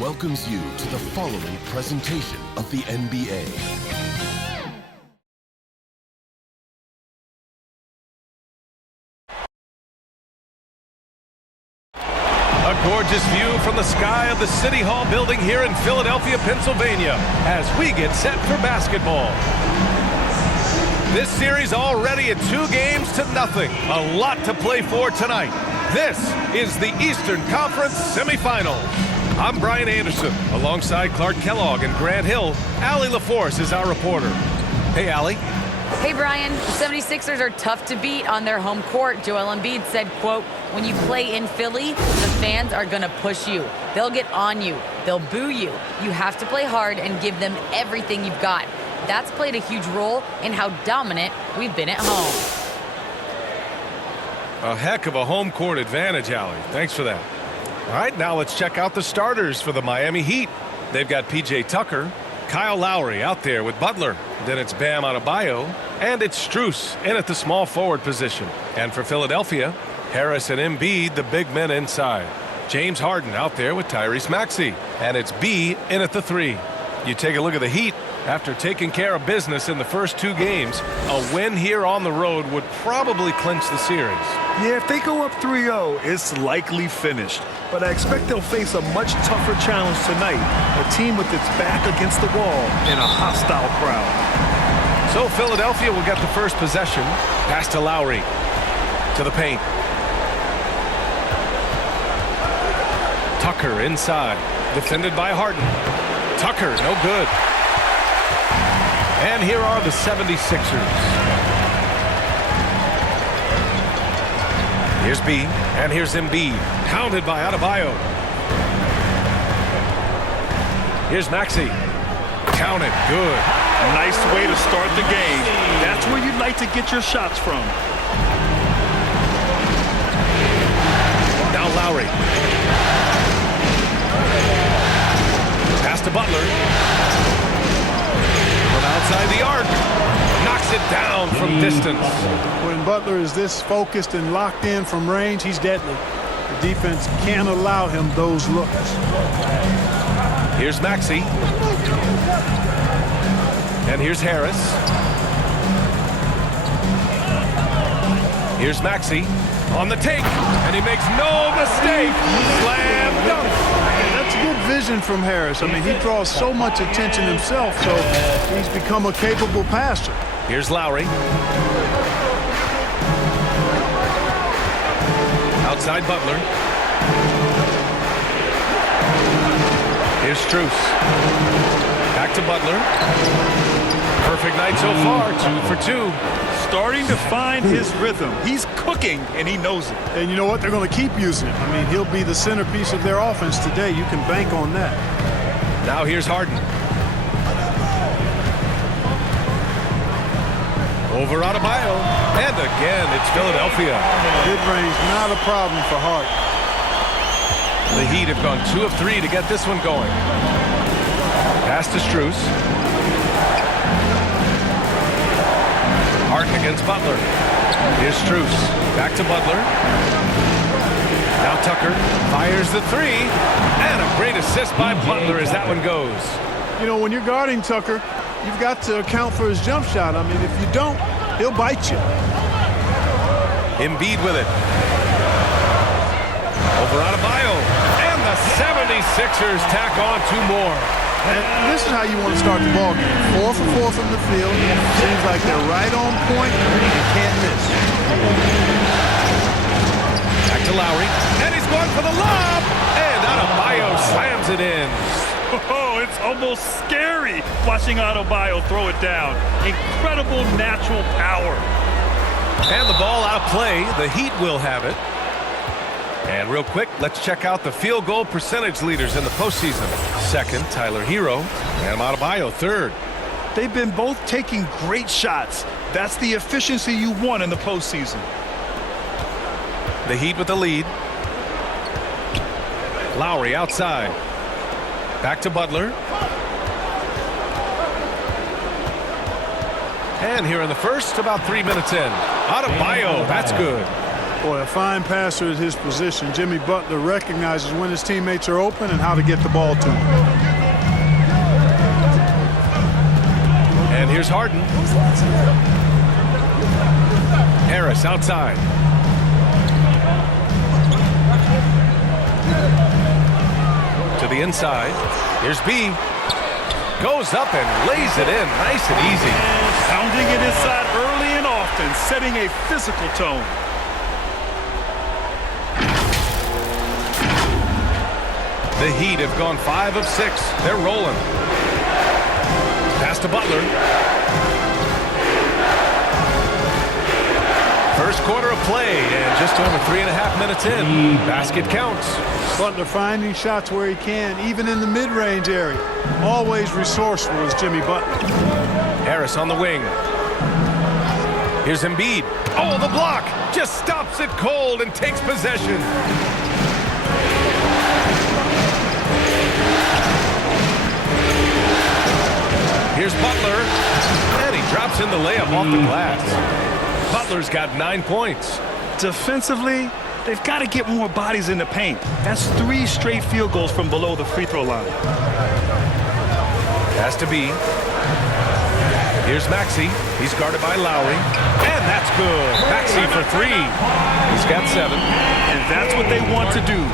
welcomes you to the following presentation of the NBA. A gorgeous view from the sky of the City Hall building here in Philadelphia, Pennsylvania, as we get set for basketball. This series already at 2-0. A lot to play for tonight. This is the Eastern Conference Semifinals. I'm Brian Anderson, alongside Clark Kellogg and Grant Hill. Allie LaForce is our reporter. Hey, Allie. Hey, Brian. The 76ers are tough to beat on their home court. Joel Embiid said, quote, "When you play in Philly, the fans are going to push you. They'll get on you. They'll boo you. You have to play hard and give them everything you've got." That's played a huge role in how dominant we've been at home. A heck of a home court advantage, Allie. Thanks for that. All right, now let's check out the starters for the Miami Heat. They've got P.J. Tucker, Kyle Lowry out there with Butler. Then it's Bam Adebayo, and it's Strus in at the small forward position. And for Philadelphia, Harris and Embiid, the big men inside. James Harden out there with Tyrese Maxey, and it's B in at the 3. You take a look at the Heat. After taking care of business in the first 2 games, a win here on the road would probably clinch the series. Yeah, if they go up 3-0, it's likely finished. But I expect they'll face a much tougher challenge tonight. A team with its back against the wall in a hostile crowd. So Philadelphia will get the first possession. Pass to Lowry. To the paint. Tucker inside. Defended by Harden. Tucker, no good. And here are the 76ers. Here's B, and here's Embiid. Pounded by Adebayo. Here's Maxey. Counted, good. Nice way to start the game. That's where you'd like to get your shots from. Now Lowry. Pass to Butler. Outside the arc, knocks it down from distance. When Butler is this focused and locked in from range, he's deadly. The defense can't allow him those looks. Here's Maxey. And here's Harris. Here's Maxey on the take, and he makes no mistake. Slam dunk. That's good vision from Harris. I mean, he draws so much attention himself, so he's become a capable passer. Here's Lowry. Outside Butler. Here's Strus. Back to Butler. Perfect night so far, 2 for 2. Starting to find his rhythm. He's cooking, and he knows it. And you know what? They're going to keep using him. I mean, he'll be the centerpiece of their offense today. You can bank on that. Now here's Harden. Over Adebayo. And again, it's Philadelphia. Mid-range, not a problem for Harden. The Heat have gone 2 of 3 to get this one going. Pass to Strus. Harden against Butler. Here's Strus. Back to Butler. Now Tucker fires the 3. And a great assist by Butler as that one goes. You know, when you're guarding Tucker, you've got to account for his jump shot. I mean, if you don't, he'll bite you. Embiid with it. Over Adebayo. And the 76ers tack on 2 more. And this is how you want to start the ball game. 4 for 4 from the field. Seems like they're right on point. You can't miss. Back to Lowry. And he's going for the lob. And Adebayo slams it in. Oh, it's almost scary watching Adebayo throw it down. Incredible natural power. And the ball out of play. The Heat will have it. And real quick, let's check out the field goal percentage leaders in the postseason. Second, Tyler Hero. And Adebayo, third. They've been both taking great shots. That's the efficiency you want in the postseason. The Heat with the lead. Lowry outside. Back to Butler. And here in the first, about 3 minutes in. Adebayo, that's good. Boy, a fine passer at his position. Jimmy Butler recognizes when his teammates are open and how to get the ball to him. And here's Harden. Harris outside. To the inside. Here's B. Goes up and lays it in. Nice and easy. Pounding it inside early and often, setting a physical tone. The Heat have gone 5 of 6. They're rolling. Pass to Butler. First quarter of play, and just over 3.5 minutes in. Basket counts. Butler finding shots where he can, even in the mid-range area. Always resourceful is Jimmy Butler. Harris on the wing. Here's Embiid. Oh, the block! Just stops it cold and takes possession. Here's Butler, and he drops in the layup off the glass. Butler's got 9 points. Defensively, they've got to get more bodies in the paint. That's 3 straight field goals from below the free throw line. Has to be. Here's Maxey. He's guarded by Lowry, and that's good. Maxey for 3. He's got 7. And that's what they want to do.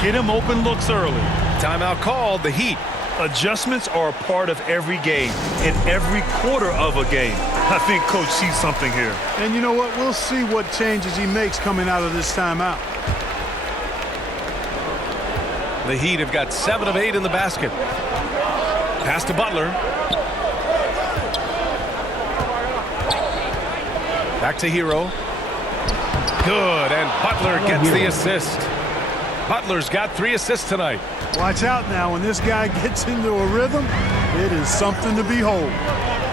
Get him open looks early. Timeout called, the Heat. Adjustments are a part of every game, in every quarter of a game. I think Coach sees something here. And you know what? We'll see what changes he makes coming out of this timeout. The Heat have got 7 of 8 in the basket. Pass to Butler. Back to Hero. Good, and Butler gets the assist. Butler's got 3 assists tonight. Watch out now. When this guy gets into a rhythm, it is something to behold.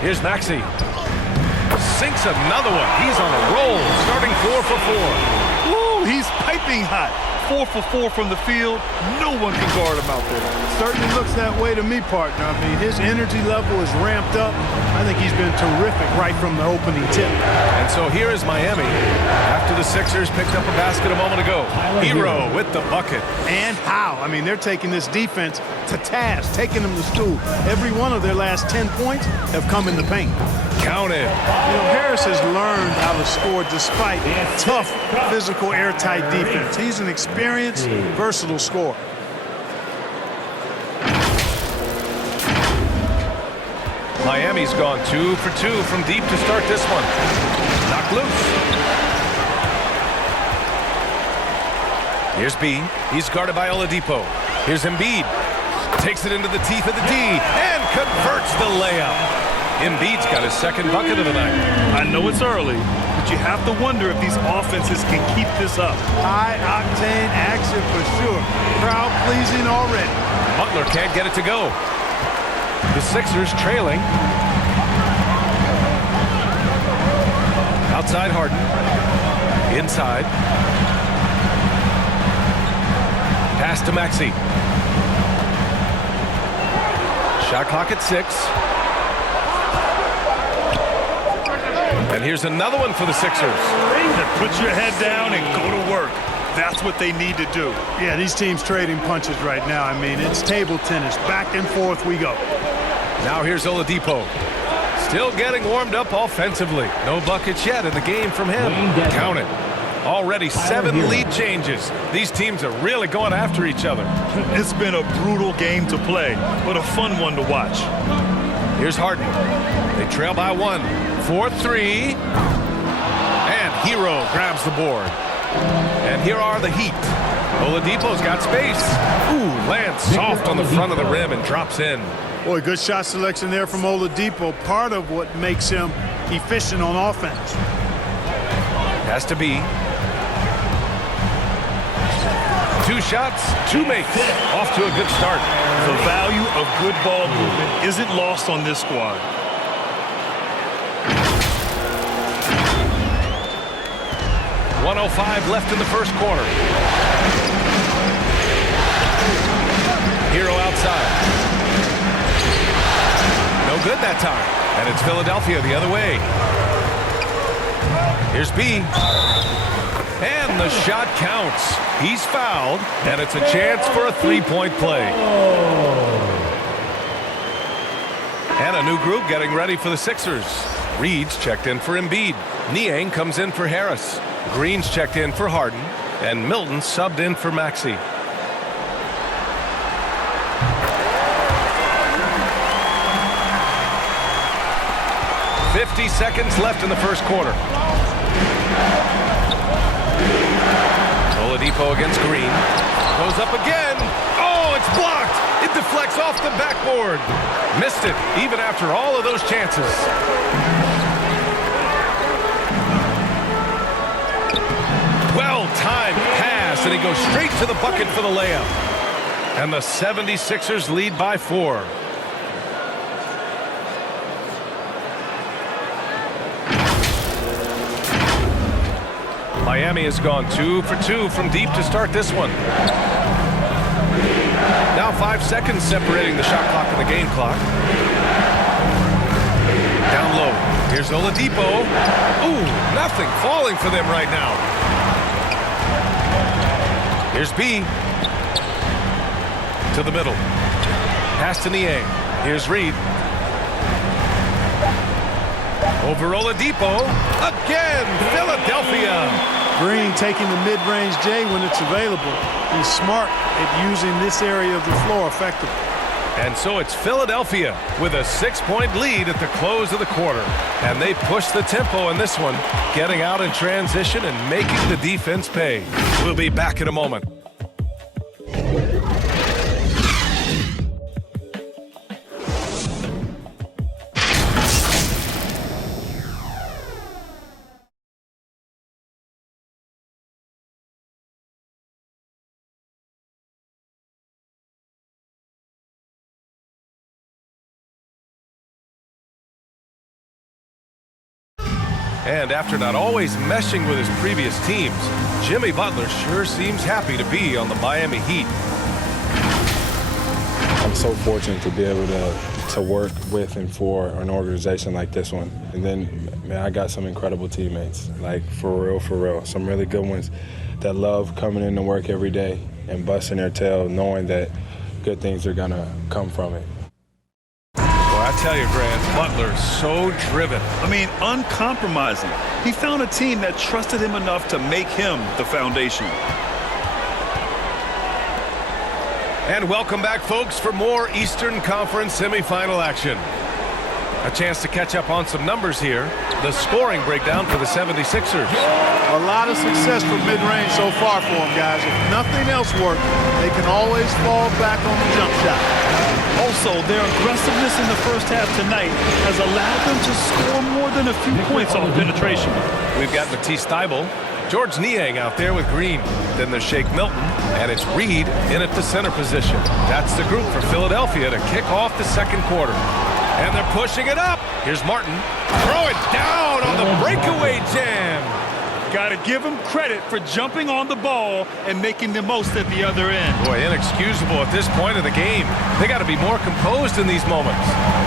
Here's Maxey. Sinks another one. He's on a roll, starting 4 for 4. Woo, he's piping hot. 4 for 4 from the field. No one can guard him out there. Certainly looks that way to me, partner. I mean, his energy level is ramped up. I think he's been terrific right from the opening tip. And so here is Miami. After the Sixers picked up a basket a moment ago. Hero with the bucket. And how? I mean, they're taking this defense to task, taking them to school. Every one of their last 10 points have come in the paint. Counted. You know, Harris has learned how to score despite tough, physical, airtight defense. He's an experienced, versatile scorer. Miami's gone 2 for 2 from deep to start this one. Knocked loose. Here's B. He's guarded by Oladipo. Here's Embiid. Takes it into the teeth of the D and converts the layup. Embiid's got his second bucket of the night. I know it's early, but you have to wonder if these offenses can keep this up. High-octane action for sure. Crowd-pleasing already. Butler can't get it to go. The Sixers trailing. Outside Harden. Inside. Pass to Maxey. Shot clock at 6. And here's another one for the Sixers. Put your head down and go to work. That's what they need to do. Yeah, these teams trading punches right now. I mean, it's table tennis. Back and forth we go. Now here's Oladipo. Still getting warmed up offensively. No buckets yet in the game from him. Count it. Already 7 lead changes. These teams are really going after each other. It's been a brutal game to play, but a fun one to watch. Here's Harden. They trail by 1. 4-3. And Hero grabs the board. And here are the Heat. Oladipo's got space. Ooh, lands soft on the front of the rim and drops in. Boy, good shot selection there from Oladipo. Part of what makes him efficient on offense. Has to be. 2 shots, 2 makes. Off to a good start. The value of good ball movement isn't lost on this squad. .105 left in the first quarter. Hero outside. No good that time. And it's Philadelphia the other way. Here's B. And the shot counts. He's fouled, and it's a chance for a three-point play. And a new group getting ready for the Sixers. Reed's checked in for Embiid. Niang comes in for Harris. Green's checked in for Harden. And Milton subbed in for Maxey. "50 seconds left in the first quarter. Oladipo against Green. Goes up again. Oh, it's blocked. It deflects off the backboard. Missed it, even after all of those chances. Well-timed pass, and he goes straight to the bucket for the layup. And the 76ers lead by 4. Miami has gone 2 for 2 from deep to start this one. Now 5 seconds separating the shot clock and the game clock. Down low. Here's Oladipo. Ooh, nothing falling for them right now. Here's B. To the middle. Pass to Niang. Here's Reed. Over Oladipo. Again, Philadelphia. Green taking the mid-range J when it's available. He's smart at using this area of the floor effectively. And so it's Philadelphia with a 6-point lead at the close of the quarter. And they push the tempo in this one, getting out in transition and making the defense pay. We'll be back in a moment. And after not always meshing with his previous teams, Jimmy Butler sure seems happy to be on the Miami Heat. I'm so fortunate to be able to work with and for an organization like this one. And then, man, I got some incredible teammates, like for real. Some really good ones that love coming in to work every day and busting their tail, knowing that good things are gonna come from it. I tell you, Grant, Butler's so driven. I mean, uncompromising. He found a team that trusted him enough to make him the foundation. And welcome back, folks, for more Eastern Conference semifinal action. A chance to catch up on some numbers here. The scoring breakdown for the 76ers. A lot of success from mid-range so far for them, guys. If nothing else works, they can always fall back on the jump shot. Also, their aggressiveness in the first half tonight has allowed them to score more than a few points on penetration. We've got Matisse Thybulle, George Niang out there with Green. Then there's Shake Milton, and it's Reed in at the center position. That's the group for Philadelphia to kick off the second quarter. And they're pushing it up. Here's Martin. Throw it down on the breakaway jam. Got to give him credit for jumping on the ball and making the most at the other end. Boy, inexcusable at this point of the game. They got to be more composed in these moments.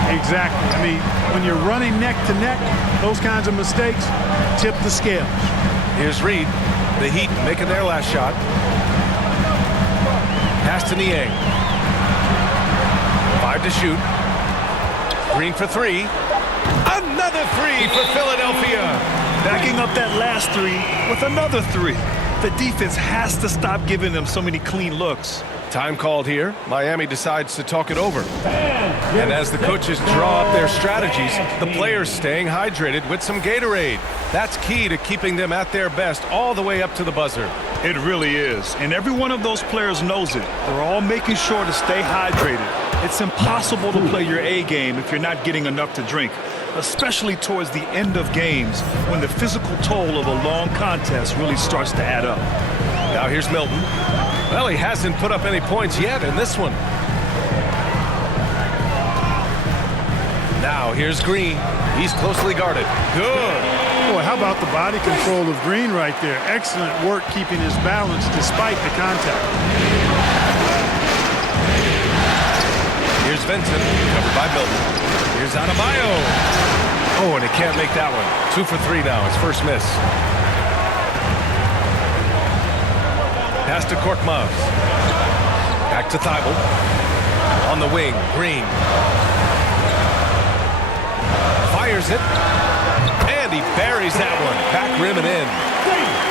Exactly. I mean, when you're running neck to neck, those kinds of mistakes tip the scales. Here's Reed. The Heat making their last shot. Pass to Niang. 5 to shoot. Green for 3. Another 3 for Philadelphia. Backing up that last 3 with another 3. The defense has to stop giving them so many clean looks. Time called here. Miami decides to talk it over. And as the coaches draw up their strategies, the players staying hydrated with some Gatorade. That's key to keeping them at their best all the way up to the buzzer. It really is. And every one of those players knows it. They're all making sure to stay hydrated. It's impossible to play your A game if you're not getting enough to drink, especially towards the end of games when the physical toll of a long contest really starts to add up. Now here's Milton. Well, he hasn't put up any points yet in this one. Now here's Green. He's closely guarded. Good. Boy, how about the body control of Green right there? Excellent work keeping his balance despite the contact. Here's Vincent, covered by Milton. Here's Adebayo. Oh, and he can't make that one. 2 for 3 now, his first miss. Pass to Korkmaz. Back to Thibault. On the wing, Green. Fires it. And he buries that one. Back rim and in.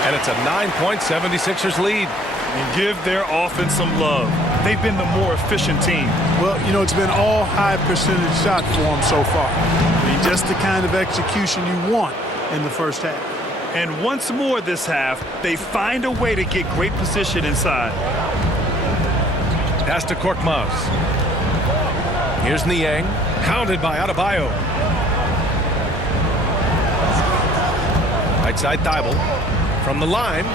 And it's a 9-point 76ers lead. And give their offense some love. They've been the more efficient team. Well, you know, it's been all high percentage shots for them so far. I mean, just the kind of execution you want in the first half. And once more this half, they find a way to get great position inside. Pass to Korkmaz. Here's Niang. Hounded by Adebayo. Right side Thibault. From the line.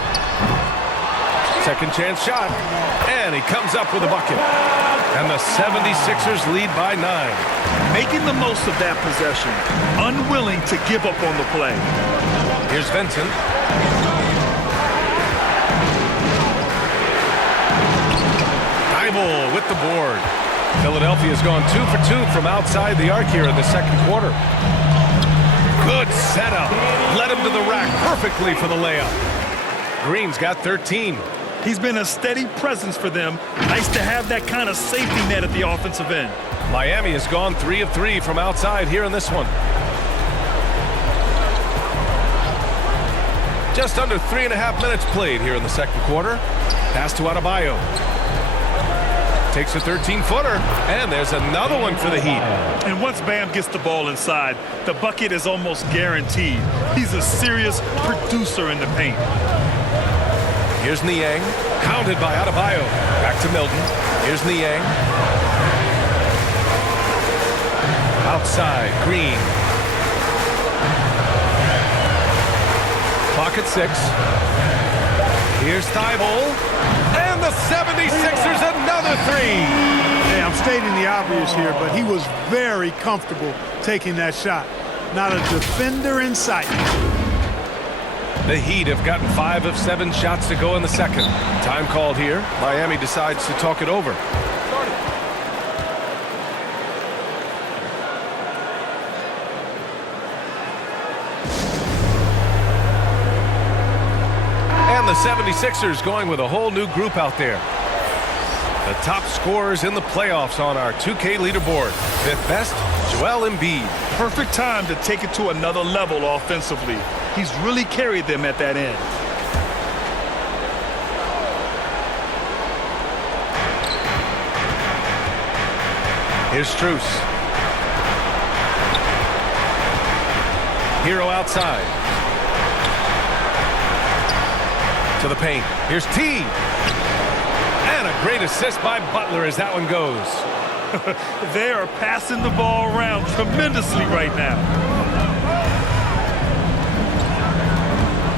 Second chance shot. And he comes up with a bucket. And the 76ers lead by 9. Making the most of that possession. Unwilling to give up on the play. Here's Vincent. Thibault with the board. Philadelphia's gone 2 for 2 from outside the arc here in the second quarter. Good setup. Led him to the rack perfectly for the layup. Green's got 13. He's been a steady presence for them. Nice to have that kind of safety net at the offensive end. Miami has gone 3 of 3 from outside here in this one. Just under 3.5 minutes played here in the second quarter. Pass to Adebayo. Takes a 13-footer, and there's another one for the Heat. And once Bam gets the ball inside, the bucket is almost guaranteed. He's a serious producer in the paint. Here's Niang, hounded by Adebayo. Back to Milton. Here's Niang. Outside, Green. Clock at 6. Here's Thibault. And the 76ers another 3. Hey, I'm stating the obvious here, but he was very comfortable taking that shot. Not a defender in sight. The Heat have gotten 5 of 7 shots to go in the second. Time called here. Miami decides to talk it over. And the 76ers going with a whole new group out there. The top scorers in the playoffs on our 2K leaderboard. Fifth best, Joel Embiid. Perfect time to take it to another level offensively. He's really carried them at that end. Here's Strus. Hero outside. To the paint. Here's T. And a great assist by Butler as that one goes. They are passing the ball around tremendously right now.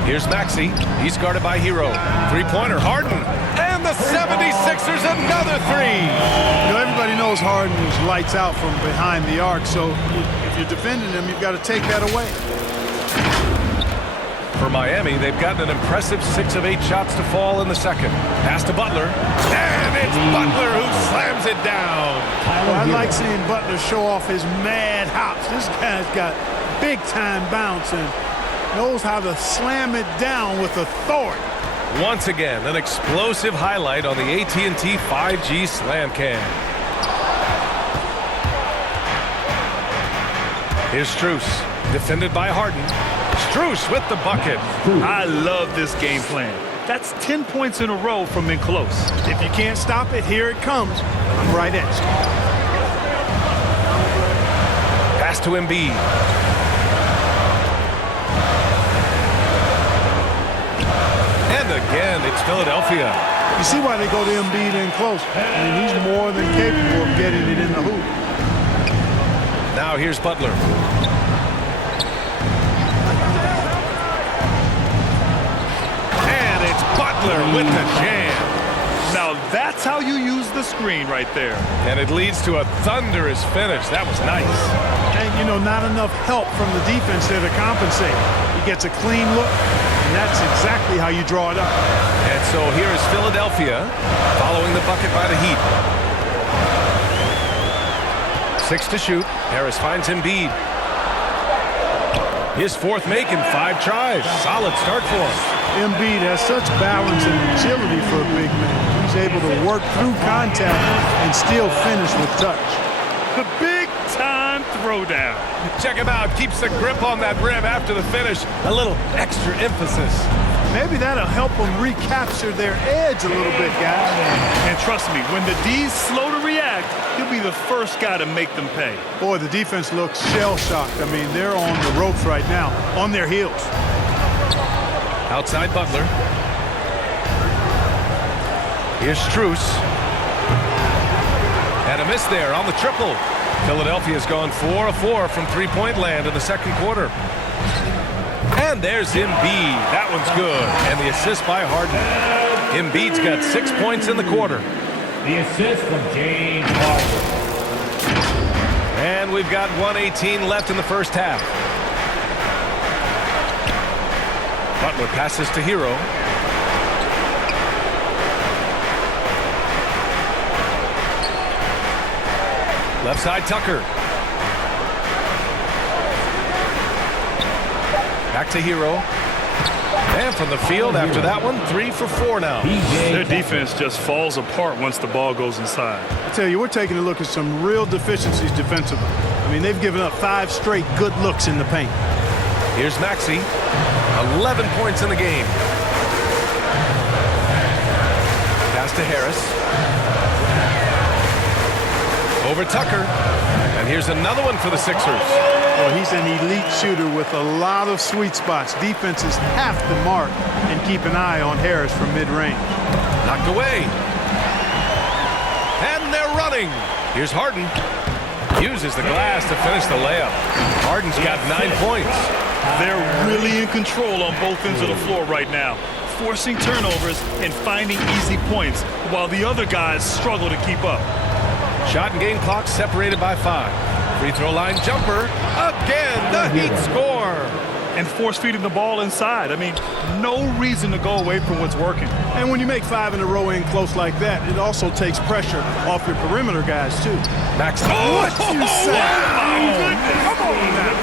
Here's Maxey. He's guarded by Hero. Three-pointer, Harden. And the 76ers another 3. You know, everybody knows Harden is lights out from behind the arc, so if you're defending him, you've got to take that away. For Miami, they've gotten an impressive 6 of 8 shots to fall in the second. Pass to Butler. And it's Butler who slams it down. Well, I like seeing Butler show off his mad hops. This guy's got big-time bounce and knows how to slam it down with authority. Once again, an explosive highlight on the AT&T 5G Slam Cam. Here's Strus, defended by Harden. Strus with the bucket. I love this game plan. That's 10 points in a row from in close. If you can't stop it, here it comes. I'm right at you. Pass to Embiid. And again, it's Philadelphia. You see why they go to Embiid in close. I mean, he's more than capable of getting it in the hoop. Now here's Butler. And it's Butler with the jam. Now that's how you use the screen right there. And it leads to a thunderous finish. That was nice. And, you know, not enough help from the defense there to compensate. He gets a clean look, and that's exactly how you draw it up. And so here is Philadelphia following the bucket by the Heat. 6 to shoot. Harris finds Embiid. His fourth make in 5 tries. Solid start for him. Embiid has such balance and agility for a big man. He's able to work through contact and still finish with touch. The big-time throwdown. Check him out. Keeps the grip on that rim after the finish. A little extra emphasis. Maybe that'll help them recapture their edge a little bit, guys. And trust me, when the D's slow to react, he'll be the first guy to make them pay. Boy, the defense looks shell-shocked. I mean, they're on the ropes right now, on their heels. Outside Butler. Here's Strus. And a miss there on the triple. Philadelphia's gone 4 of 4 from three-point land in the second quarter. And there's Embiid. That one's good. And the assist by Harden. Embiid's got 6 points in the quarter. The assist from James Harden. And we've got 1:18 left in the first half. Butler passes to Hero. Left side Tucker. Back to Hero. And from the field after that one, 3 for 4 now. Their defense just falls apart once the ball goes inside. I tell you, we're taking a look at some real deficiencies defensively. I mean, they've given up 5 straight good looks in the paint. Here's Maxey. 11 points in the game. Pass to Harris. Over Tucker. And here's another one for the Sixers. Well, he's an elite shooter with a lot of sweet spots. Defenses have to mark and keep an eye on Harris from mid-range. Knocked away. And they're running. Here's Harden. Uses the glass to finish the layup. Harden's got 9 points. They're really in control on both ends of the floor right now, forcing turnovers and finding easy points while the other guys struggle to keep up. Shot and game clock separated by 5. Free throw line jumper. Again, the Heat score. And force feeding the ball inside. I mean, no reason to go away from what's working. And when you make 5 in a row in close like that, it also takes pressure off your perimeter guys, too. Max. What you say? Come on now.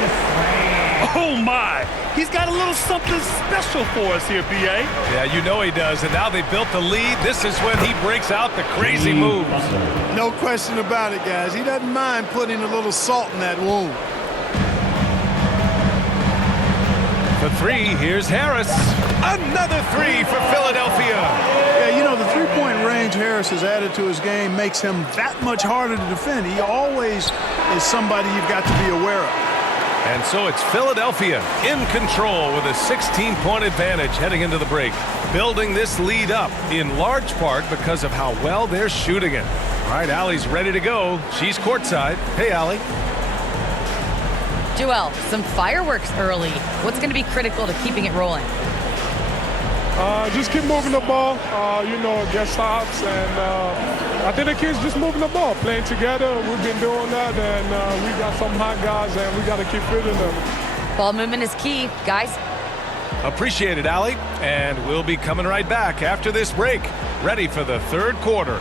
Oh, my. He's got a little something special for us here, B.A. Yeah, you know he does. And now they built the lead. This is when he breaks out the crazy moves. No question about it, guys. He doesn't mind putting a little salt in that wound. For 3, here's Harris. Another 3 for Philadelphia. Yeah, you know, the three-point range Harris has added to his game makes him that much harder to defend. He always is somebody you've got to be aware of. And so it's Philadelphia in control with a 16-point advantage heading into the break, building this lead up in large part because of how well they're shooting it. All right, Allie's ready to go. She's courtside. Hey, Allie. Joel, some fireworks early. What's going to be critical to keeping it rolling? Just keep moving the ball, get stops, and I think the kids just moving the ball, playing together. We've been doing that, and we got some hot guys, and we got to keep fitting them. Ball movement is key, guys. Appreciate it, Allie. And we'll be coming right back after this break, ready for the third quarter.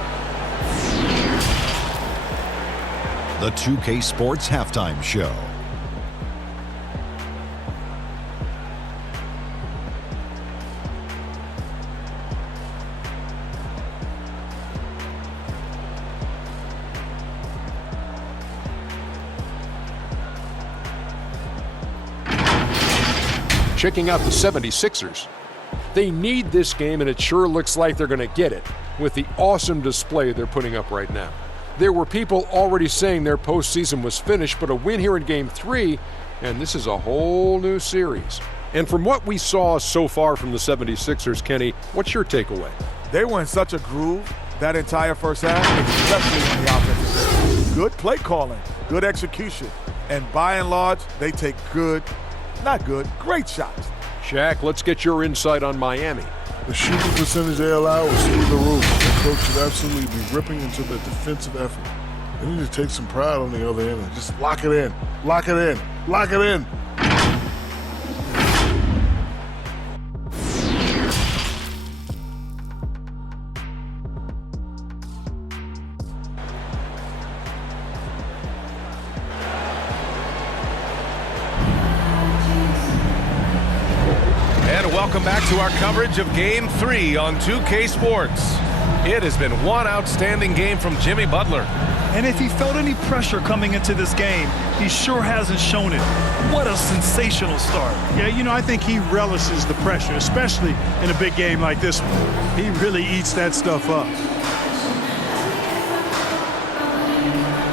The 2K Sports Halftime Show. Checking out the 76ers. They need this game, and it sure looks like they're going to get it with the awesome display they're putting up right now. There were people already saying their postseason was finished, but a win here in Game 3, and this is a whole new series. And from what we saw so far from the 76ers, Kenny, what's your takeaway? They were in such a groove that entire first half, especially on the offensive end. Good play calling, good execution, and by and large, they take great shots. Shaq, let's get your insight on Miami. The shooting percentage they allow was through the roof. The coach should absolutely be ripping into the defensive effort. They need to take some pride on the other end and just lock it in, lock it in, lock it in. Welcome back to our coverage of Game 3 on 2K Sports. It has been one outstanding game from Jimmy Butler. And if he felt any pressure coming into this game, he sure hasn't shown it. What a sensational start. Yeah, you know, I think he relishes the pressure, especially in a big game like this one. He really eats that stuff up.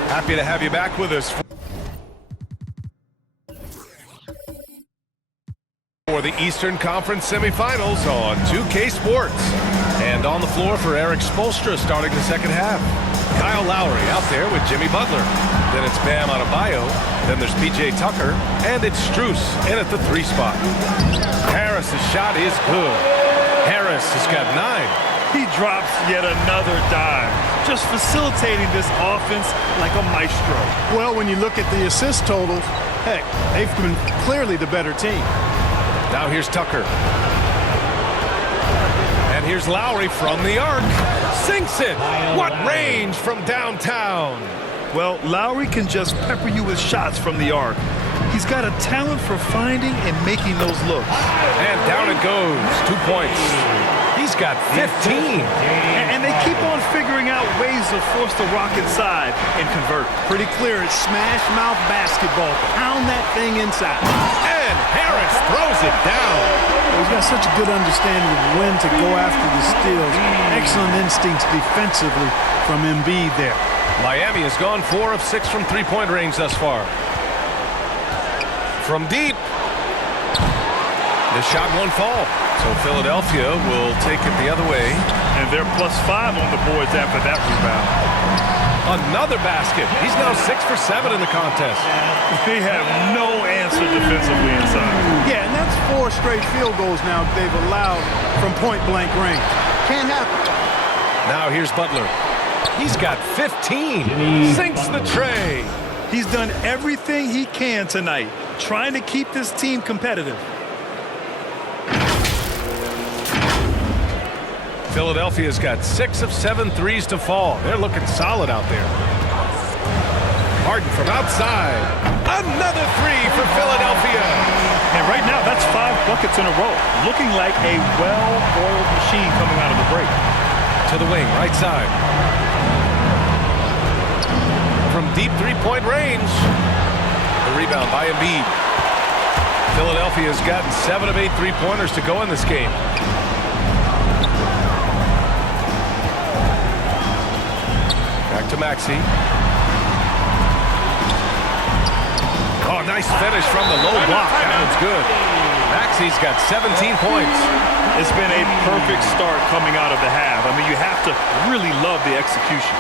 Happy to have you back with us for the Eastern Conference Semifinals on 2K Sports. And on the floor for Eric Spoelstra starting the second half. Kyle Lowry out there with Jimmy Butler. Then it's Bam Adebayo. Then there's PJ Tucker. And it's Strus in at the 3 spot. Harris's shot is good. Harris has got 9. He drops yet another dime, just facilitating this offense like a maestro. Well, when you look at the assist totals, heck, they've been clearly the better team. Now here's Tucker. And here's Lowry from the arc. Sinks it. What range from downtown. Well, Lowry can just pepper you with shots from the arc. He's got a talent for finding and making those looks. And down it goes. 2 points. He's got 15. And they keep on figuring out ways to force the rock inside and convert. Pretty clear. It's smash mouth basketball. Pound that thing inside. And Harris throws it down. He's got such a good understanding of when to go after the steals. Excellent instincts defensively from Embiid there. Miami has gone 4 of 6 from three-point range thus far. From deep. The shot won't fall. So Philadelphia will take it the other way. And they're +5 on the boards after that rebound. Another basket. He's now 6 for 7 in the contest. They have no answer defensively inside. Yeah, and that's 4 straight field goals now they've allowed from point-blank range. Can't happen. Now here's Butler. He's got 15. Sinks the tray. He's done everything he can tonight, trying to keep this team competitive. Philadelphia's got 6 of 7 threes to fall. They're looking solid out there. Harden from outside. Another 3 for Philadelphia. And right now, that's 5 buckets in a row. Looking like a well-oiled machine coming out of the break. To the wing, right side. From deep three-point range. The rebound by Embiid. Philadelphia's gotten 7 of 8 three-pointers to go in this game. Back to Maxey. Oh, nice finish from the low block. That one's good. Maxey's got 17 points. It's been a perfect start coming out of the half. I mean, you have to really love the execution.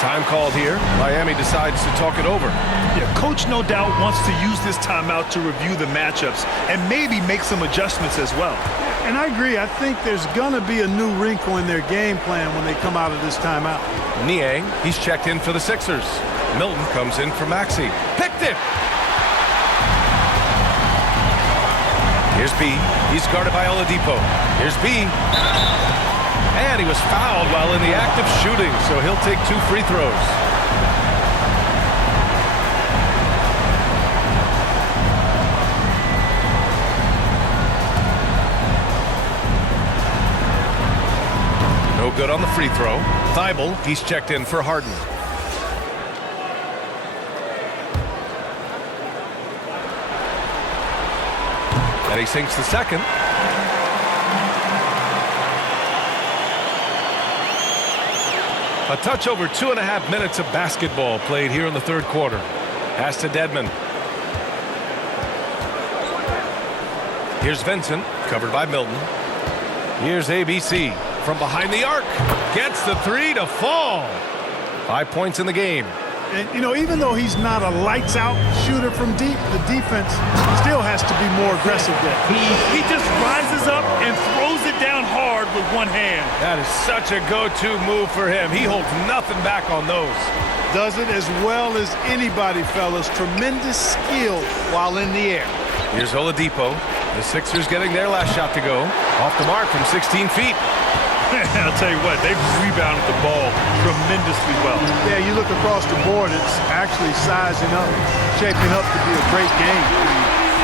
Time called here. Miami decides to talk it over. Yeah, coach no doubt wants to use this timeout to review the matchups and maybe make some adjustments as well. And I agree. I think there's going to be a new wrinkle in their game plan when they come out of this timeout. Niang, he's checked in for the Sixers. Milton comes in for Maxey. Picked it! Here's B. He's guarded by Oladipo. Here's B. And he was fouled while in the act of shooting, so he'll take 2 free throws. No good on the free throw. Thibault, he's checked in for Harden. And he sinks the second. A touch over 2.5 minutes of basketball played here in the third quarter. Pass to Dedmon. Here's Vincent, covered by Milton. Here's ABC from behind the arc. Gets the 3 to fall. 5 points in the game. And, you know, even though he's not a lights-out shooter from deep, the defense still has to be more aggressive there. He just rises up and throws it down hard with one hand. That is such a go-to move for him. He holds nothing back on those. Does it as well as anybody, fellas. Tremendous skill while in the air. Here's Oladipo. The Sixers getting their last shot to go. Off the mark from 16 feet. I'll tell you what, they've rebounded the ball tremendously well. Yeah, you look across the board, it's actually sizing up, shaping up to be a great game.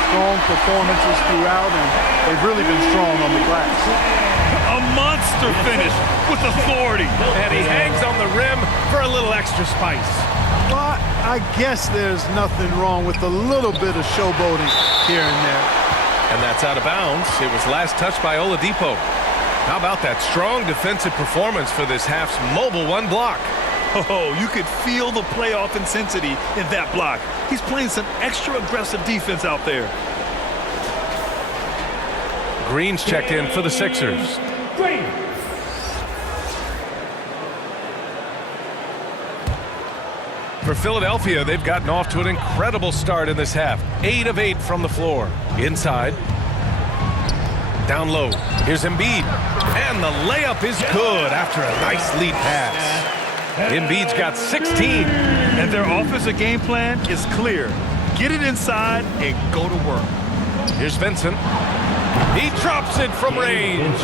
strong performances throughout, and they've really been strong on the glass. A monster finish with authority. And he hangs on the rim for a little extra spice. Well, I guess there's nothing wrong with a little bit of showboating here and there. And that's out of bounds. It was last touched by Oladipo. How about that strong defensive performance for this half's mobile one block? Oh, you could feel the playoff intensity in that block. He's playing some extra aggressive defense out there. Green's checked in for the Sixers. Green. For Philadelphia, they've gotten off to an incredible start in this half. 8 of 8 from the floor. Inside. Down low. Here's Embiid. And the layup is good after a nice lead pass. Embiid's got 16. And their offensive game plan is clear. Get it inside and go to work. Here's Vincent. He drops it from range.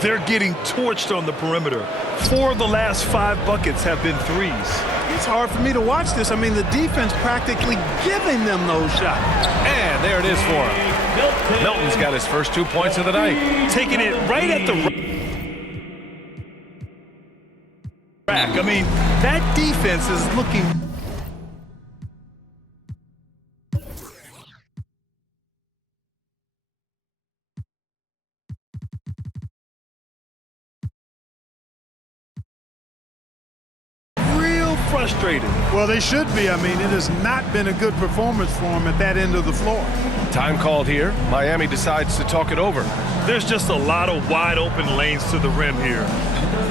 They're getting torched on the perimeter. 4 of the last 5 buckets have been threes. It's hard for me to watch this. I mean, the defense practically giving them those shots. And there it is for him. Milton's got his first 2 points of the night. Taking it right at the rack. I mean, that defense is looking... frustrated. Well, they should be. I mean, it has not been a good performance for them at that end of the floor. Time called here. Miami decides to talk it over. There's just a lot of wide open lanes to the rim here.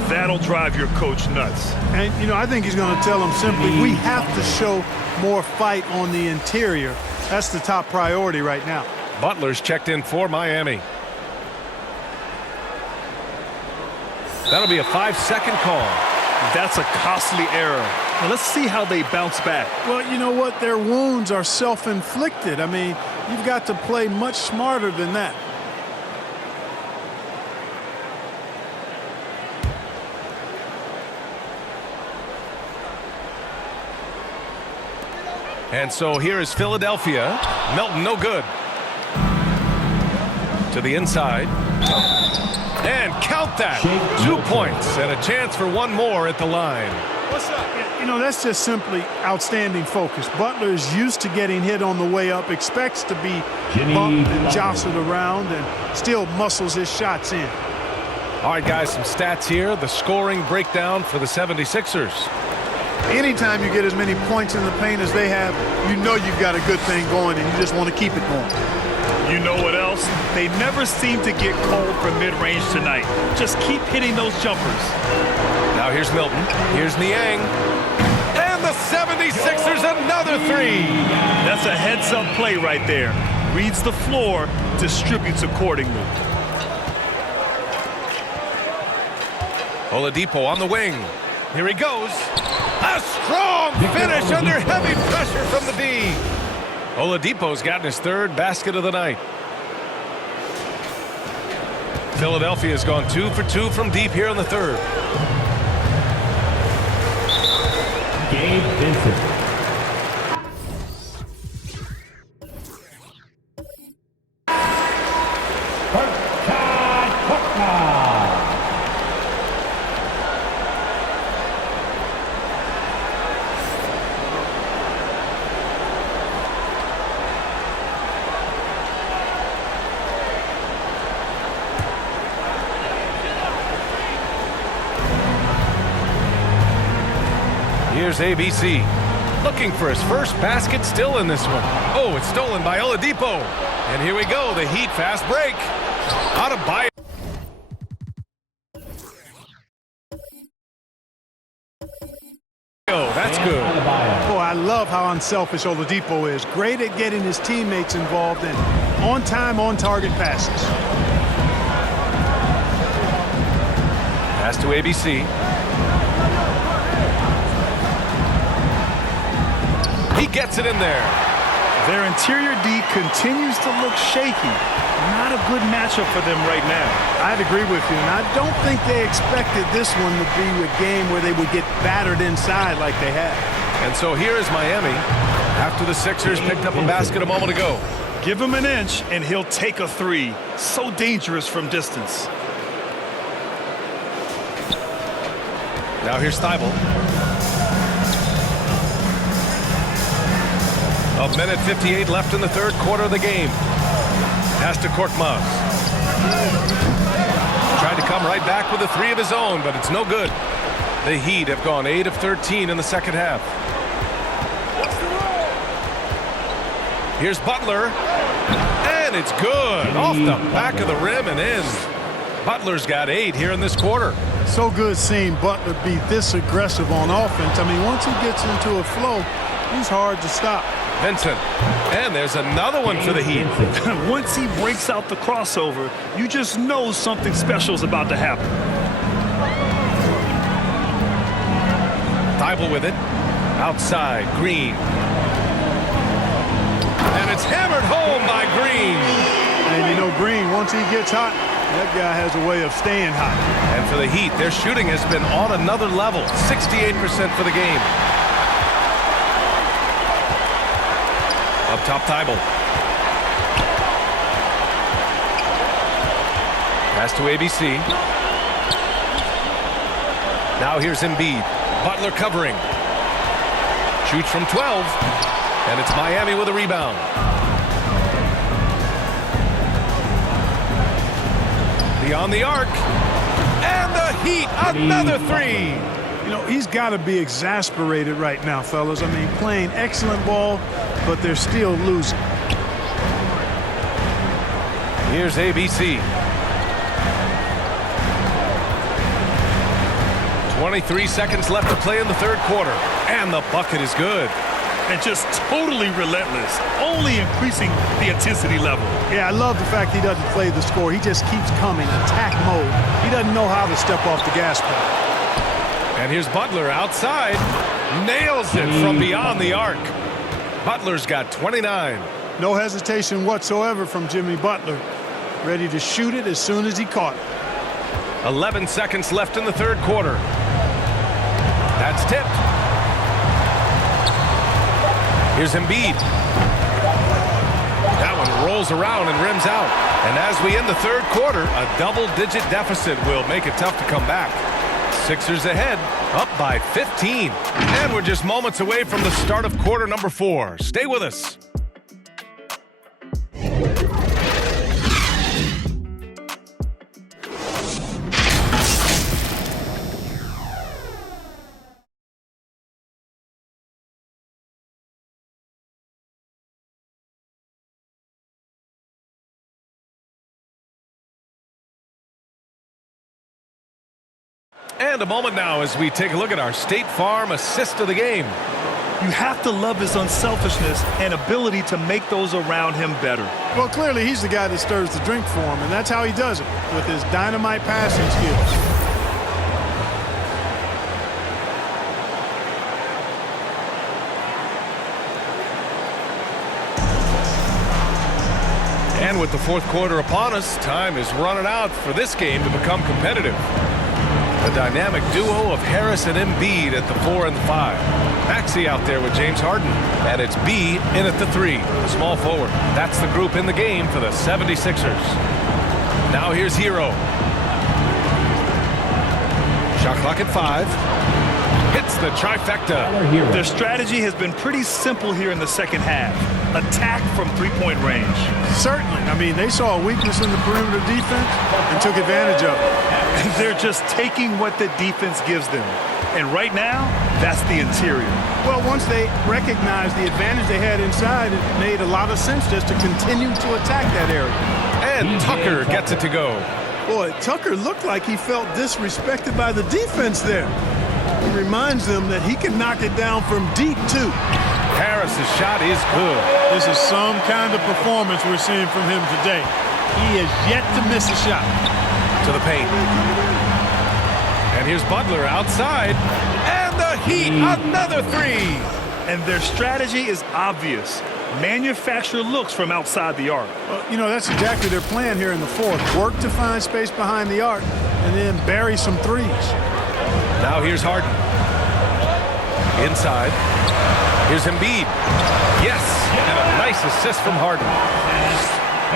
That'll drive your coach nuts. And, you know, I think he's going to tell them simply, we have to show more fight on the interior. That's the top priority right now. Butler's checked in for Miami. That'll be a 5-second call. That's a costly error. Now let's see how they bounce back. Well, you know what? Their wounds are self-inflicted. I mean, you've got to play much smarter than that. And so here is Philadelphia. Melton, no good. To the inside. And count that. 2 points and a chance for one more at the line. What's up? You know, that's just simply outstanding focus. Butler is used to getting hit on the way up, expects to be bumped and jostled around, and still muscles his shots in. All right, guys, some stats here. The scoring breakdown for the 76ers. Anytime you get as many points in the paint as they have, you know you've got a good thing going, and you just want to keep it going. You know what else? They never seem to get cold from mid-range tonight. Just keep hitting those jumpers. Now here's Milton. Here's Niang. And the 76ers another three. That's a heads-up play right there. Reads the floor, distributes accordingly. Oladipo on the wing. Here he goes. A strong finish under heavy pressure from the D. Oladipo's gotten his 3rd basket of the night. Philadelphia's gone 2 for 2 from deep here in the 3rd. Gabe Vincent. Here's ABC. Looking for his first basket, still in this one. Oh, it's stolen by Oladipo. And here we go, the Heat fast break. Out of Bio. Oh, that's good. Oh, I love how unselfish Oladipo is. Great at getting his teammates involved in on-time, on-target passes. Pass to ABC. He gets it in there. Their interior D continues to look shaky. Not a good matchup for them right now. I'd agree with you, and I don't think they expected this one to be a game where they would get battered inside like they had. And so here is Miami after the Sixers picked up a basket a moment ago. Give him an inch, and he'll take a three. So dangerous from distance. Now here's Thibault. A minute 58 left in the third quarter of the game. Pass to Korkmaz. Tried to come right back with a three of his own, but it's no good. The Heat have gone 8 of 13 in the second half. Here's Butler. And it's good. Off the back of the rim and in. Butler's got 8 here in this quarter. So good seeing Butler be this aggressive on offense. I mean, once he gets into a flow, he's hard to stop. Vincent. And there's another one for the Heat. Once he breaks out the crossover, you just know something special is about to happen. Thibault with it. Outside, Green. And it's hammered home by Green. And you know, Green, once he gets hot, that guy has a way of staying hot. And for the Heat, their shooting has been on another level. 68% for the game. Up top, Thibault. Pass to ABC. Now here's Embiid. Butler covering. Shoots from 12. And it's Miami with a rebound. Beyond the arc. And the Heat, another three. You know, he's got to be exasperated right now, fellas. I mean, playing excellent ball, but they're still losing. Here's ABC. 23 seconds left to play in the third quarter. And the bucket is good. And just totally relentless, only increasing the intensity level. Yeah, I love the fact he doesn't play the score. He just keeps coming, attack mode. He doesn't know how to step off the gas pedal. And here's Butler outside. Nails it from beyond the arc. Butler's got 29. No hesitation whatsoever from Jimmy Butler. Ready to shoot it as soon as he caught it. 11 seconds left in the third quarter. That's tipped. Here's Embiid. That one rolls around and rims out. And as we end the third quarter, a double-digit deficit will make it tough to come back. Sixers ahead, up by 15. And we're just moments away from the start of quarter number 4. Stay with us. And a moment now as we take a look at our State Farm assist of the game. You have to love his unselfishness and ability to make those around him better. Well, clearly he's the guy that stirs the drink for him, and that's how he does it, with his dynamite passing skills. And with the fourth quarter upon us, time is running out for this game to become competitive. The dynamic duo of Harris and Embiid at the 4 and the 5. Maxey out there with James Harden. And it's B in at the 3, the small forward. That's the group in the game for the 76ers. Now here's Hero. Shot clock at 5. Hits the trifecta. Their strategy has been pretty simple here in the second half. Attack from three-point range. Certainly. I mean, they saw a weakness in the perimeter defense and took advantage of it. And they're just taking what the defense gives them. And right now, that's the interior. Well, once they recognized the advantage they had inside, it made a lot of sense just to continue to attack that area. And Tucker gets it to go. Boy, Tucker looked like he felt disrespected by the defense there. He reminds them that he can knock it down from deep, too. Harris's shot is good. This is some kind of performance we're seeing from him today. He has yet to miss a shot. To the paint. And here's Butler outside. And the Heat, another 3. And their strategy is obvious. Manufacture looks from outside the arc. Well, you know, that's exactly their plan here in the fourth. Work to find space behind the arc and then bury some threes. Now here's Harden. Inside. Here's Embiid. Yes, and a nice assist from Harden.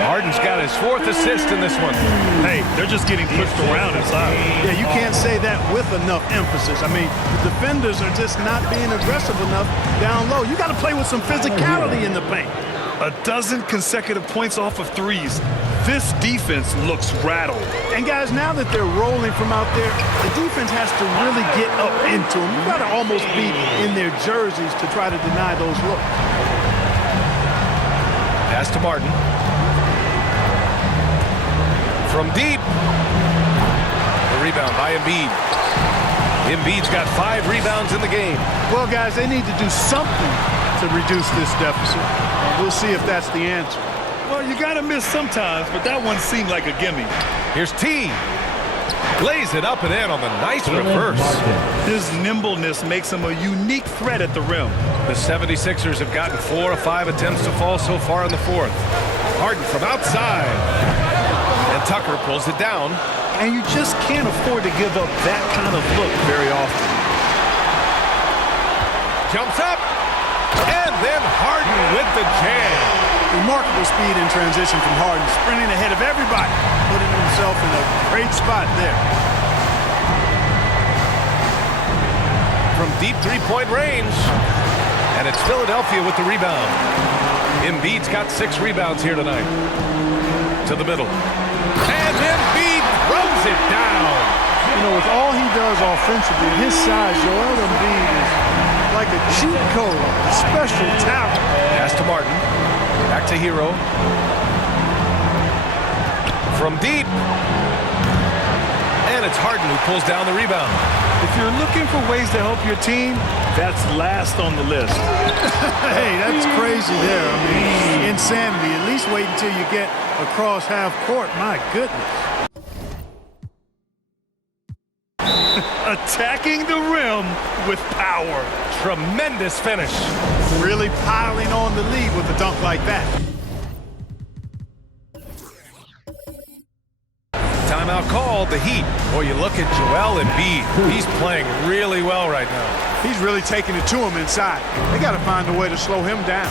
Harden's got his 4th assist in this one. Hey, they're just getting pushed around inside. Yeah, you can't say that with enough emphasis. I mean, the defenders are just not being aggressive enough down low. You got to play with some physicality in the paint. A dozen consecutive points off of threes. This defense looks rattled. And guys, now that they're rolling from out there, the defense has to really get up into them. You got to almost be in their jerseys to try to deny those looks. Pass to Martin. From deep. The rebound by Embiid. Embiid's got 5 rebounds in the game. Well, guys, they need to do something to reduce this deficit. We'll see if that's the answer. Well, you got to miss sometimes, but that one seemed like a gimme. Here's T. Lays it up and in on the nice reverse. His nimbleness makes him a unique threat at the rim. The 76ers have gotten 4 of 5 attempts to fall so far in the 4th. Harden from outside. And Tucker pulls it down. And you just can't afford to give up that kind of look very often. Jumps up. And then Harden with the jam. Remarkable speed in transition from Harden, sprinting ahead of everybody, putting himself in a great spot there. From deep 3-point range. And it's Philadelphia with the rebound. Embiid's got 6 rebounds here tonight. To the middle. And Embiid throws it down. You know, with all he does offensively, his size, Joel Embiid is like a cheat code, a special talent. Pass to Martin. Back to Hero. From deep. And it's Harden who pulls down the rebound. If you're looking for ways to help your team, that's last on the list. Hey, that's crazy there. I mean, insanity. At least wait until you get across half court. My goodness. Attacking the rim with power. Tremendous finish. Really piling on the lead with a dunk like that. Timeout called, the Heat. Boy, you look at Joel Embiid. He's playing really well right now. He's really taking it to him inside. They got to find a way to slow him down.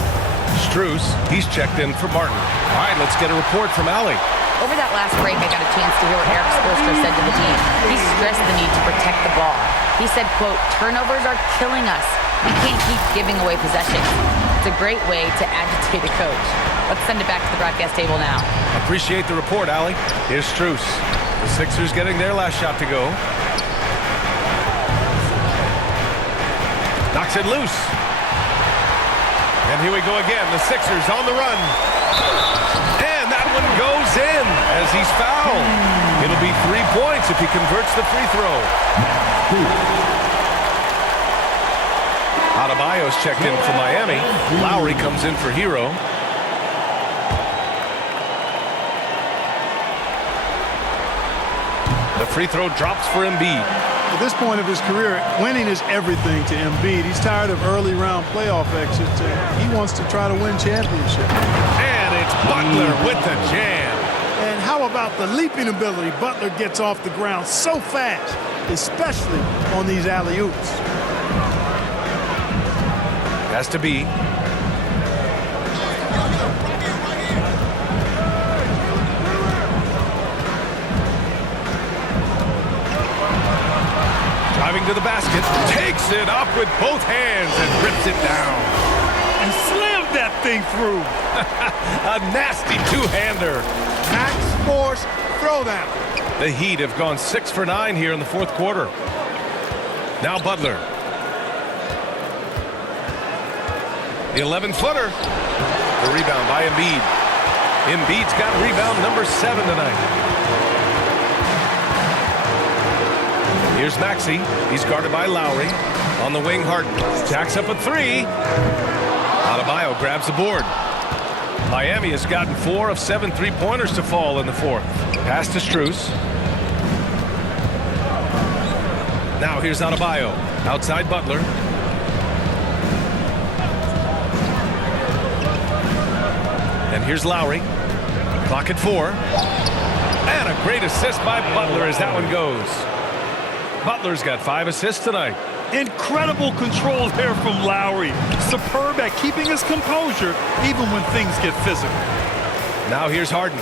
Strus, he's checked in for Martin. All right, let's get a report from Allie. Over that last break, I got a chance to hear what Eric Spoelstra said to the team. He stressed the need to protect the ball. He said, quote, turnovers are killing us. We can't keep giving away possessions. It's a great way to agitate a coach. Let's send it back to the broadcast table now. Appreciate the report, Allie. Here's Strus. The Sixers getting their last shot to go. Knocks it loose. And here we go again. The Sixers on the run. And that one goes in as he's fouled. It'll be 3 points if he converts the free throw. Adebayo's checked in for Miami. Lowry comes in for Hero. The free throw drops for Embiid. At this point of his career, winning is everything to Embiid. He's tired of early round playoff exits, and he wants to try to win championships. And it's Butler with the jam. And how about the leaping ability? Butler gets off the ground so fast, especially on these alley-oops. Has to be. Driving to the basket, takes it up with both hands and rips it down. And slammed that thing through. A nasty two-hander. Max Force throwdown. The Heat have gone 6 for 9 here in the fourth quarter. Now Butler. The 11-footer. The rebound by Embiid. Embiid's got rebound number 7 tonight. Here's Maxey. He's guarded by Lowry. On the wing, Harden jacks up a 3. Adebayo grabs the board. Miami has gotten 4 of 7 3-pointers to fall in the fourth. Pass to Strus. Now here's Adebayo. Outside Butler. And here's Lowry. Clock at 4. And a great assist by Butler as that one goes. Butler's got 5 assists tonight. Incredible control there from Lowry. Superb at keeping his composure even when things get physical. Now here's Harden.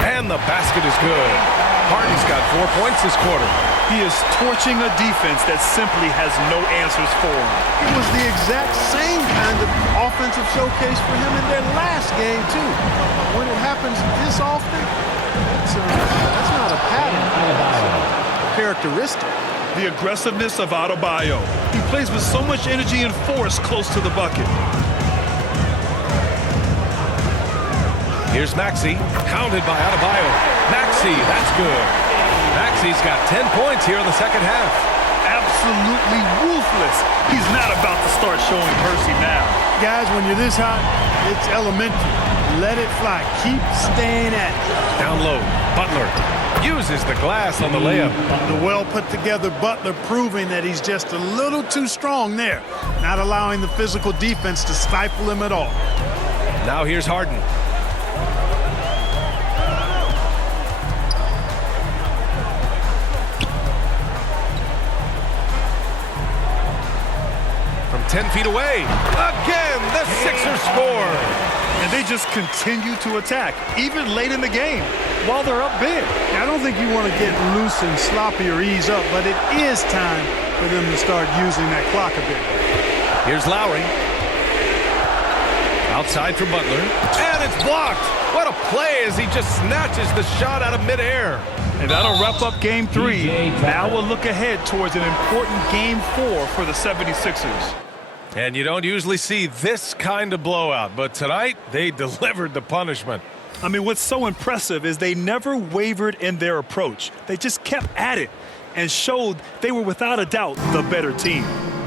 And the basket is good. Harden's got 4 points this quarter. He is torching a defense that simply has no answers for him. It was the exact same kind of offensive showcase for him in their last game, too. When it happens this often, that's not a pattern. It's a characteristic. The aggressiveness of Adebayo. He plays with so much energy and force close to the bucket. Here's Maxey, hounded by Adebayo. Maxey, that's good. Maxey's got 10 points here in the second half. Absolutely ruthless. He's not about to start showing mercy now. Guys, when you're this hot, it's elementary. Let it fly. Keep staying at it. Down low, Butler uses the glass on the layup. The well-put-together Butler proving that he's just a little too strong there, not allowing the physical defense to stifle him at all. Now here's Harden. From 10 feet away, again, the Sixers score. And they just continue to attack, even late in the game, while they're up big. I don't think you want to get loose and sloppy or ease up, but it is time for them to start using that clock a bit. Here's Lowry. Outside for Butler. And it's blocked. What a play as he just snatches the shot out of midair. And that'll wrap up Game 3. Now we'll look ahead towards an important Game 4 for the 76ers. And you don't usually see this kind of blowout, but tonight they delivered the punishment. I mean, what's so impressive is they never wavered in their approach. They just kept at it and showed they were without a doubt the better team.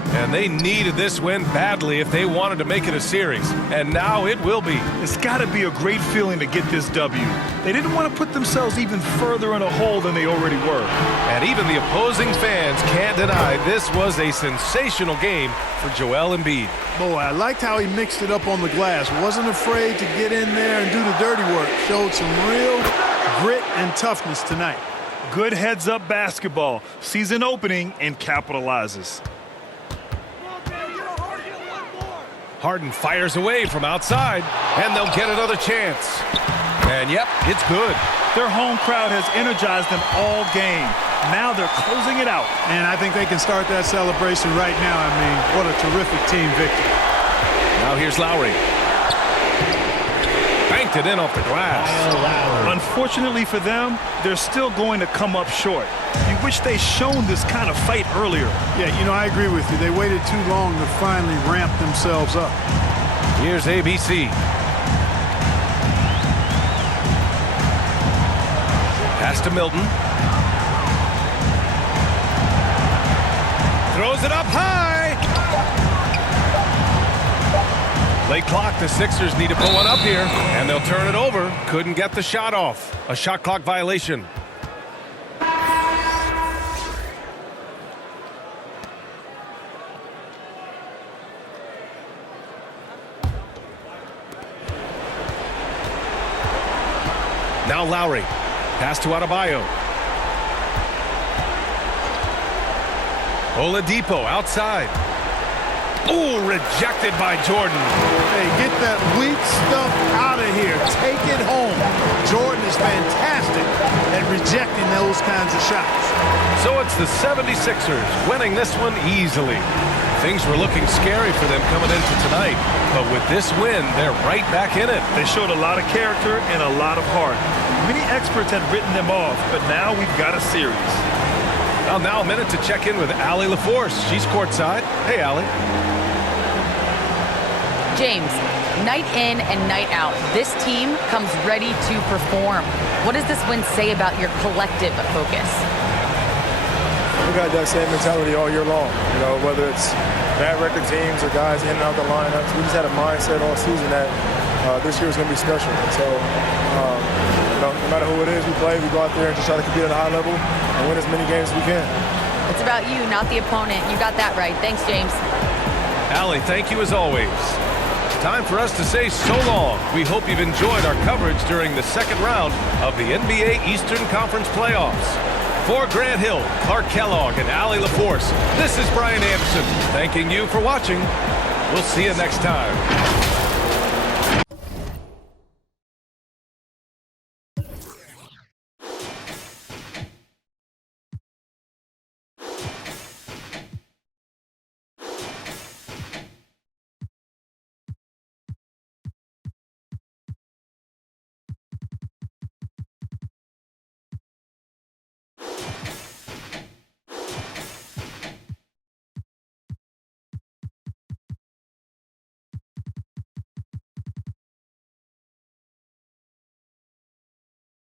And they needed this win badly if they wanted to make it a series. And now it will be. It's got to be a great feeling to get this W. They didn't want to put themselves even further in a hole than they already were. And even the opposing fans can't deny this was a sensational game for Joel Embiid. Boy, I liked how he mixed it up on the glass. Wasn't afraid to get in there and do the dirty work. Showed some real grit and toughness tonight. Good heads-up basketball. Season opening and capitalizes. Harden fires away from outside, and they'll get another chance. And yep, it's good. Their home crowd has energized them all game. Now they're closing it out. And I think they can start that celebration right now. I mean, what a terrific team victory. Now here's Lowry. Banked it in off the glass. Unfortunately for them, they're still going to come up short. You wish they'd shown this kind of fight earlier. Yeah, you know, I agree with you. They waited too long to finally ramp themselves up. Here's ABC. Pass to Milton. Throws it up high. Late clock, the Sixers need to put one up here, and they'll turn it over. Couldn't get the shot off. A shot clock violation. Now Lowry. Pass to Adebayo. Oladipo outside. Ooh, rejected by Jordan. Hey, get that weak stuff out of here. Take it home. Jordan is fantastic at rejecting those kinds of shots. So it's the 76ers winning this one easily. Things were looking scary for them coming into tonight, but with this win, they're right back in it. They showed a lot of character and a lot of heart. Many experts had written them off, but now we've got a series. Well, now a minute to check in with Allie LaForce. She's courtside. Hey, Allie. James, night in and night out, this team comes ready to perform. What does this win say about your collective focus? We got that same mentality all year long. You know, whether it's bad record teams or guys in and out the lineups, we just had a mindset all season that this year was going to be special. So, you know, no matter who it is we play, we go out there and just try to compete at a high level and win as many games as we can. It's about you, not the opponent. You got that right. Thanks, James. Allie, thank you as always. Time for us to say so long. We hope you've enjoyed our coverage during the second round of the NBA Eastern Conference playoffs. For Grant Hill, Clark Kellogg, and Allie LaForce, this is Brian Anderson thanking you for watching. We'll see you next time.